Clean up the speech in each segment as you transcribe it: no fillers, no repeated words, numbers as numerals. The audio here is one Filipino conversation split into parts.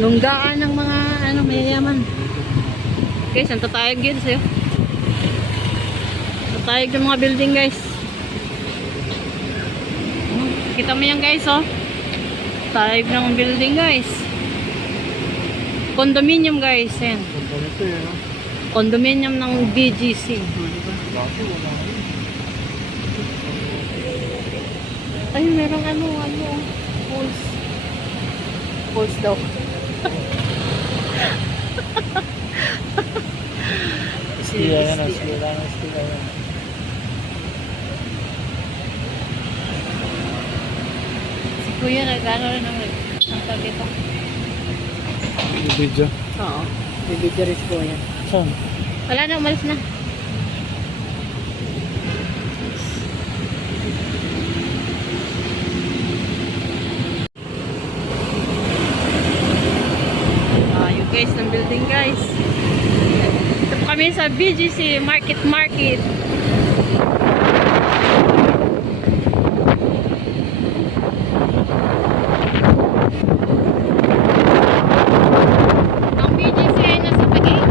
Lunggaan ng mga ano, mayayaman. Guys, ang tatayag yun sa'yo. Tatayag ng mga building, guys. Kita mo yan, guys, oh. Tatayag ng building, guys. Condominium, guys. Yan. Condominium ng BGC. Ay, merong ano, pulse. Pulse daw. Sila yan, sila yan. Si Kuya, nagano rin ang tag dito. Video? Oo. Bibidyo rin si Kuya. Saan? Wala na, umalis na. Yung guys ng building, guys. Ito po kami sa BGC Market. Ang BGC ay nasa Taguig.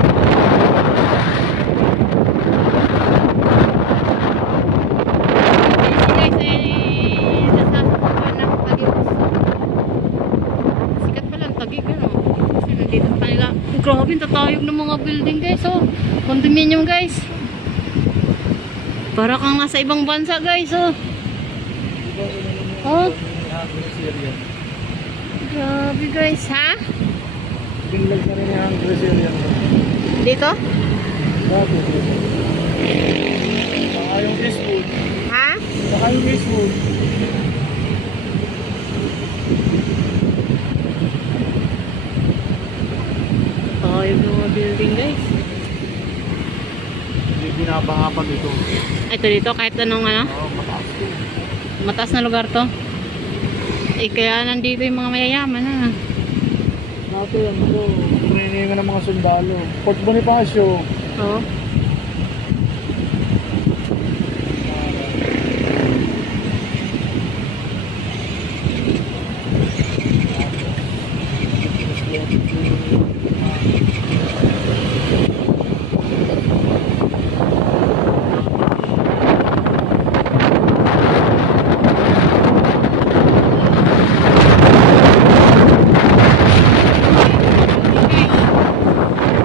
BGC guys ay nasa Taguig ng Taguig. Sikat pala ang Taguig, ano? Kasi nandito pa nila. Grabe, tatayog ng mga building, guys, oh. Condominium, guys. Para kang nasa ibang bansa, guys, oh. Oh. Grabe, guys, ha? Pinlag na rin yung Brazilian. Dito? Baka yung Eastwood. Ha? Baka yung Eastwood. Tatayog ng mga building, guys. Hindi binabaha pa dito. Ito dito, kahit anong ano? Oo, mataas ko. Mataas na lugar to. Eh, kaya nandito yung mga mayayaman, ha? Nato yan, ito. Hinihinga ng mga sundalo. Fort Bonifacio. Oo.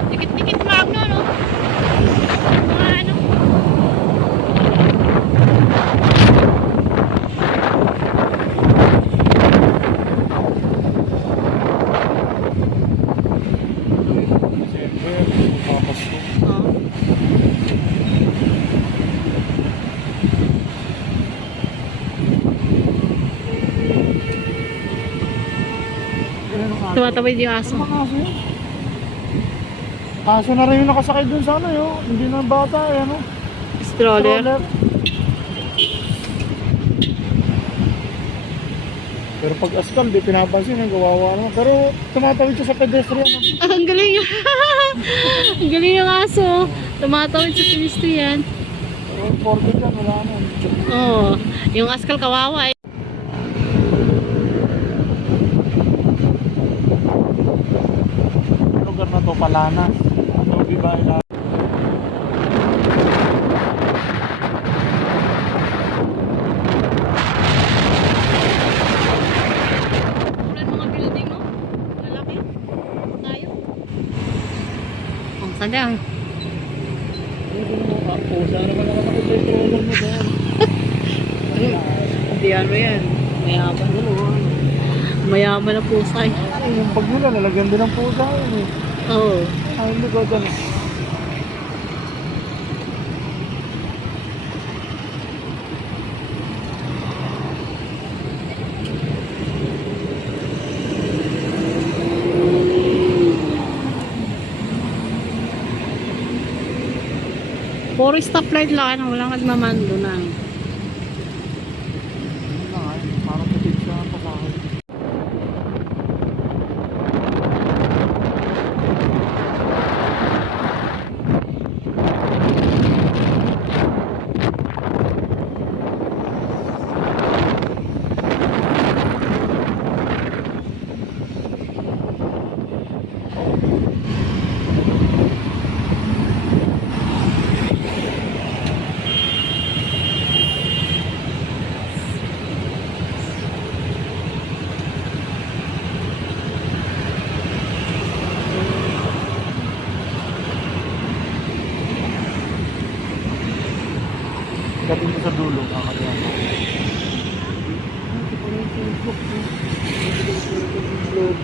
Dikit-dikit magno, no? Mga ano? December, Papasko. Oo. Tumatawid yung aso. Ano mga aso yun? Aso na rin yung nakasakay dun sa ano yun. Hindi na bata eh, ano? Stroller. Pero pag askal, di pinapansin ang gawawa naman. Pero tumatawid siya sa pedestrian. Ah, ang galing. Ang galing ng aso. Tumatawid sa pedestrian. Pero yung porto dyan, wala na. Oo. Yung askal kawawa, eh. Lugar na to, Palanas. Ano, di ba? Mga building, no? Malaki. Tayo. Ang sanda. Pusa naman ako sa stroller mo doon. Hindi ano yan. Mayaman. Mayaman na pusa, eh. Ay, yung bag nila, nalagyan din ng pusa yun eh. Oo. Ay, hindi ko dyan. Puro stoplight lang, ano, walang nagmamando na. Parang putik siya ang pasahod.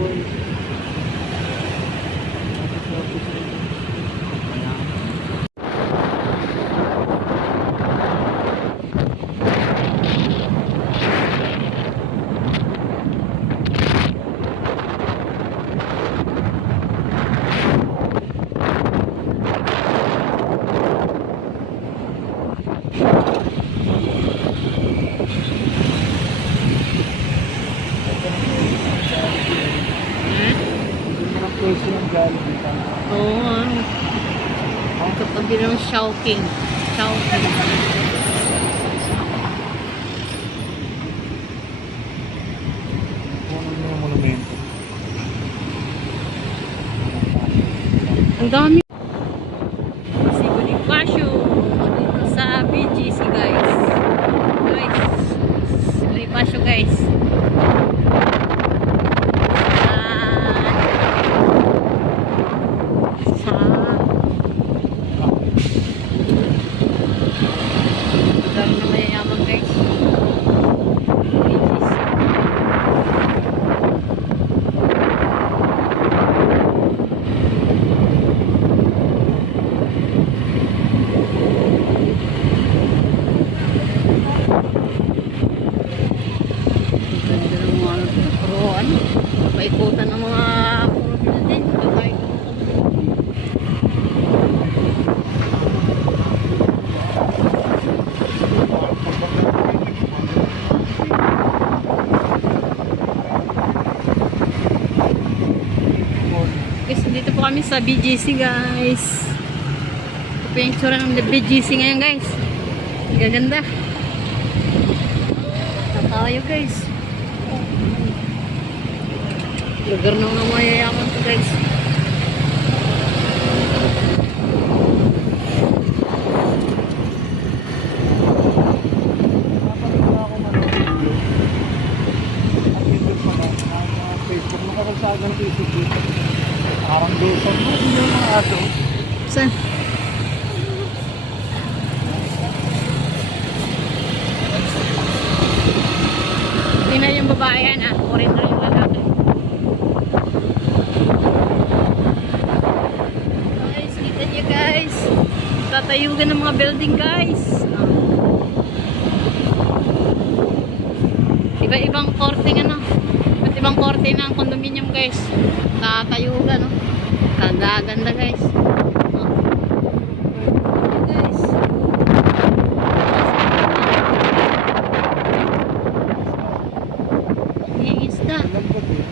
boy. Hmm? Ang pwesto ng Jollibee. Oo nga. Katabi ng Chowking. Chowking. Kung ano yung monumento. Ang dami. Si Bonifacio. Dito sa BGC guys. Guys. Bonifacio guys. Sa lugar na mayayaman guys. BGC. Ganda ng mga puruan. Paikutan ng mga puro building. Kahit guys, dito po kami sa BGC guys. Ito po yung tsura ng BGC ngayon guys. Ang gaganda. Tatayo guys. Lugar ng mga mayayaman to guys. Facebook mo kapagsaga ng Facebook. Parang dosan mo. Hindi yung mga aso. Saan? Tingnan yung babae yan ah. Foreigner yung lalaki. Guys, kita niyo guys. Tatayugan ng mga building guys. Iba-ibang korte ano. Iba't ibang korte ng condominium guys. Tatayugan no. Kagaganda guys. Guys. Yung isda. Lagbat eh.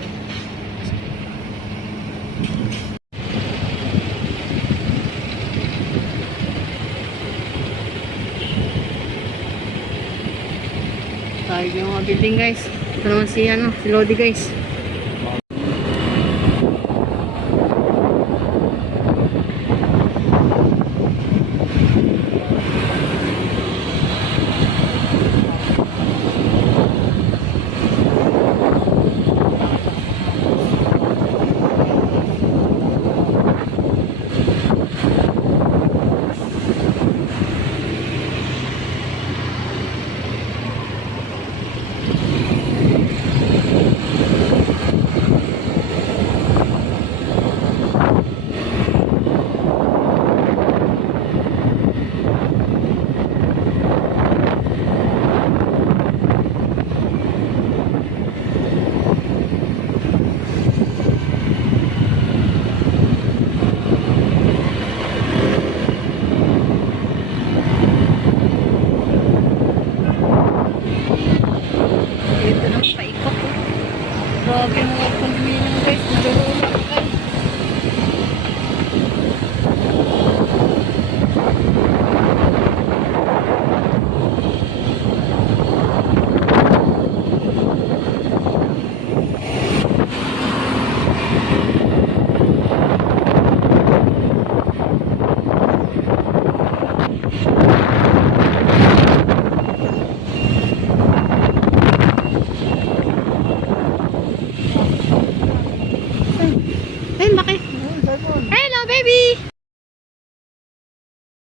Tayo yung mga building guys. Ito naman si ano, si Lodi guys. Dito naman paikot. Grabe mga condominium guys. Nadululak guys. Ay, laki. Simon.